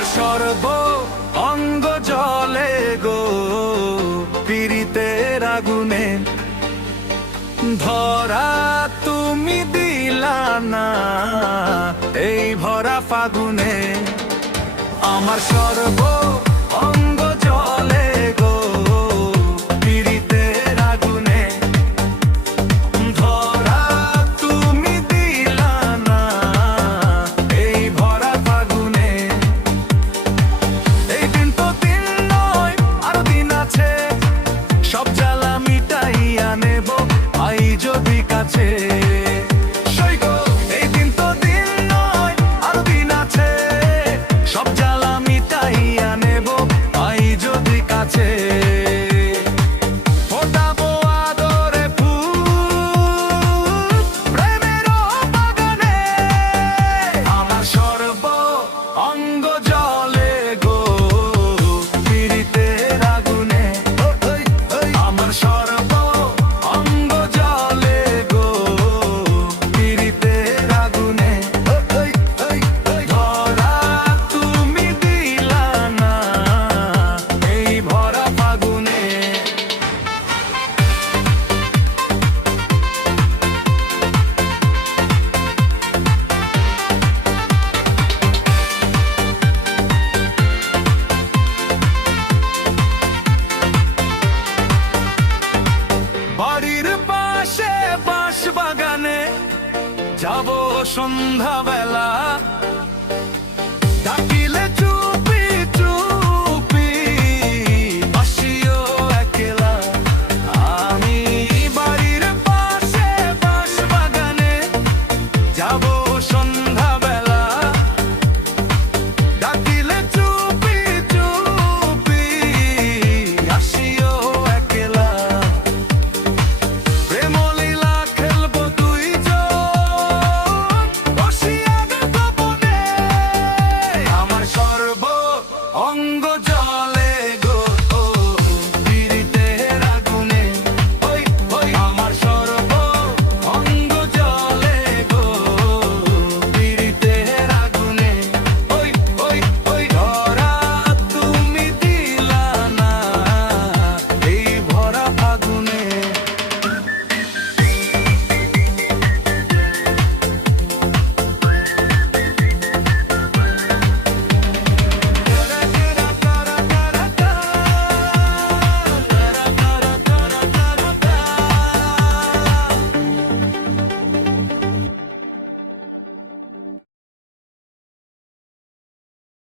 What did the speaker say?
আমার সর্ব অঙ্গ জলে গো পীড়িতের আগুনে, ধরা তুমি দিলা না এই ভরা ফাগুনে। আমার সর্ব অঙ্গ জলে গো পীড়িতের আগুনে, ধরা তুমি দিলা না এই ভরা ফাগুনে। এই দিন তো দিন নয় আরো দিন আছে, সব জ্বালা মিটাইয়া নেব আই যদি কাছে। এই দিন তো দিন নয় আরো দিন আছে, সব জ্বালা মিটাইয়া নেব আই যদি কাছে। ফোটাবো আদরে ফুল প্রেমেরও বাগানে, আমার সর্ব অঙ্গ জলে গো পীড়িতের আগুনে। আমার সর্ব অঙ্গ জলে গো পীড়িতের আগুনে, ধরা তুমি দিলা না এই ভরা ফাগুনে। বাড়ির পাশে বাঁশ বাগানে যাব সন্ধ্যাবেলা,